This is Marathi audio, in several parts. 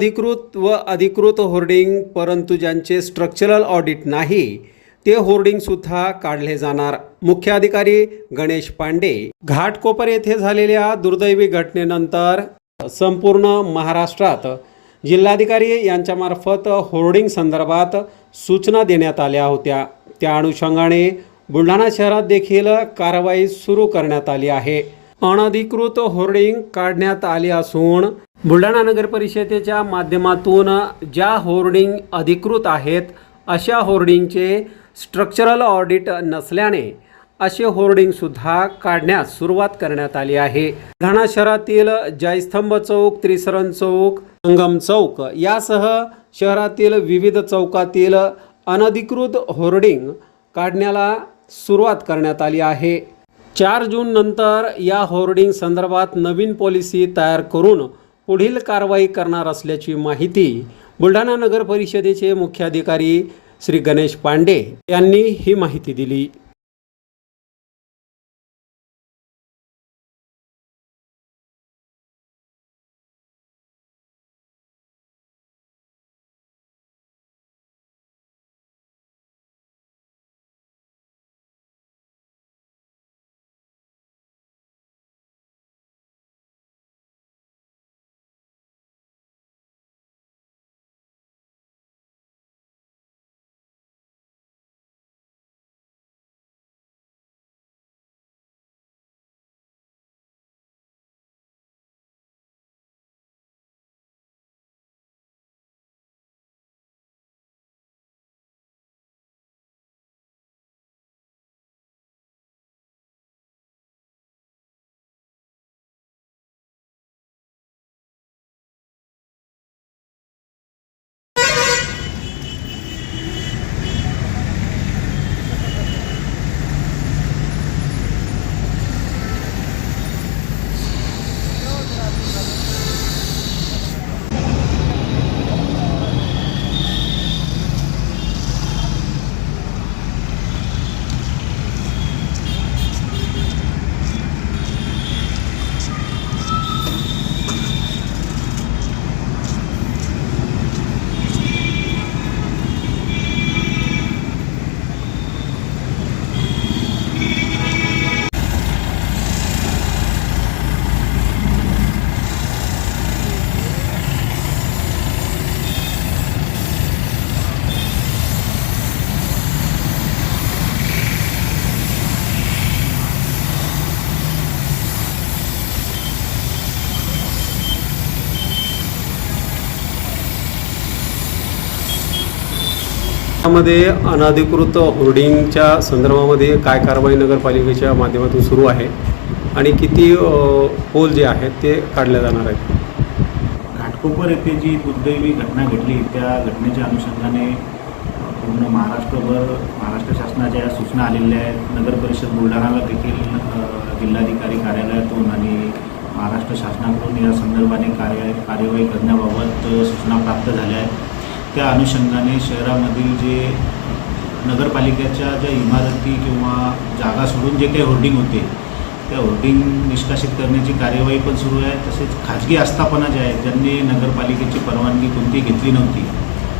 अनधिकृत व अधिकृत होर्डिंग परंतु ज्यांचे स्ट्रक्चरल ऑडिट नाही ते होर्डिंगसुद्धा काढले जाणार. मुख्य अधिकारी गणेश पांडे. घाटकोपर येथे झालेल्या दुर्दैवी घटनेनंतर संपूर्ण महाराष्ट्रात जिल्हाधिकारी यांच्यामार्फत होर्डिंग संदर्भात सूचना देण्यात आल्या होत्या. त्या अनुषंगाने बुलढाणा शहरात देखील कारवाई सुरू करण्यात आली आहे. अनधिकृत होर्डिंग काढण्यात आली असून बुलढाणा नगर परिषदेच्या माध्यमातून ज्या होर्डिंग अधिकृत आहेत अशा होर्डिंगचे स्ट्रक्चरल ऑडिट नसल्याने असे होर्डिंगसुद्धा काढण्यास सुरुवात करण्यात आली आहे. बुलढाणा शहरातील जयस्तंभ चौक त्रिसरण चौक संगम चौक यासह शहरातील विविध चौकातील अनधिकृत होर्डिंग काढण्याला सुरुवात करण्यात आली आहे. चार जून नंतर या होर्डिंग संदर्भात नवीन पॉलिसी तयार करून पुढील कारवाई करणार असल्याची माहिती बुलढाणा नगर परिषदेचे मुख्याधिकारी श्री गणेश पांडे यांनी ही माहिती दिली. त्यामध्ये अनधिकृत होर्डिंगच्या संदर्भामध्ये काय कारवाई नगरपालिकेच्या माध्यमातून सुरू आहे आणि किती पोल जे आहेत ते काढले जाणार आहेत? घाटकोपर येथे जी दुर्दैवी घटना घडली त्या घटनेच्या अनुषंगाने पूर्ण महाराष्ट्रभर महाराष्ट्र शासनाच्या सूचना आलेल्या आहेत. नगर परिषद बुलढाणाला देखील जिल्हाधिकारी कार्यालयातून आणि महाराष्ट्र शासनाकडून या संदर्भाने कार्य कार्यवाही करण्याबाबत सूचना प्राप्त झाल्या आहेत. त्या अनुषंगाने शहरामधील जे नगरपालिकेच्या ज्या इमारती किंवा जागा सोडून जे काही होर्डिंग होते त्या होर्डिंग निष्कासित करण्याची कार्यवाही पण सुरू आहे. तसेच खाजगी आस्थापना ज्या आहेत ज्यांनी नगरपालिकेची परवानगी कोणती घेतली नव्हती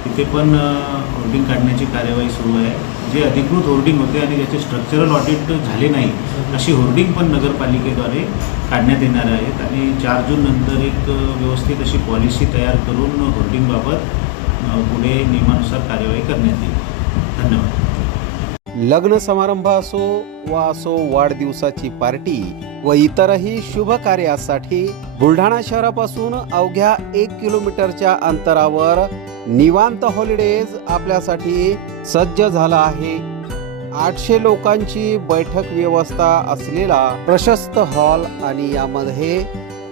तिथे पण होर्डिंग काढण्याची कार्यवाही सुरू आहे. जे अधिकृत होर्डिंग होते आणि ज्याचे स्ट्रक्चरल ऑडिट झाले नाही अशी होर्डिंग पण नगरपालिकेद्वारे काढण्यात येणार आहेत आणि चार जून नंतर एक व्यवस्थित अशी पॉलिसी तयार करून होर्डिंगबाबत पुढे नियमानुसार कार्यवाही करण्यात येईल. धन्यवाद. लग्न समारंभ असो वा असो वाढदिवसाची पार्टी व इतरही शुभ कार्यासाठी बुलढाणा शहरापासून अवघ्या एक किलोमीटरच्या अंतरावर निवांत हॉलिडेज आपल्यासाठी सज्ज झाला आहे. आठशे लोकांची बैठक व्यवस्था असलेला प्रशस्त हॉल आणि यामध्ये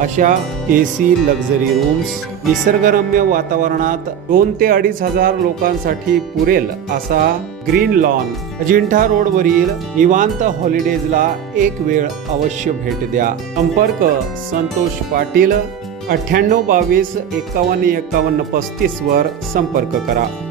अशा ए सी लक्झरी रूम्स निसर्गरम्य वातावरणात दोन ते अडीच हजार लोकांसाठी पुरेल असा ग्रीन लॉन अजिंठा रोडवरील निवांत हॉलिडेजला एक वेळ अवश्य भेट द्या. संपर्क संतोष पाटील अठ्ठ्याण्णव बावीस एकावन्न एकावन्न पस्तीस वर संपर्क करा.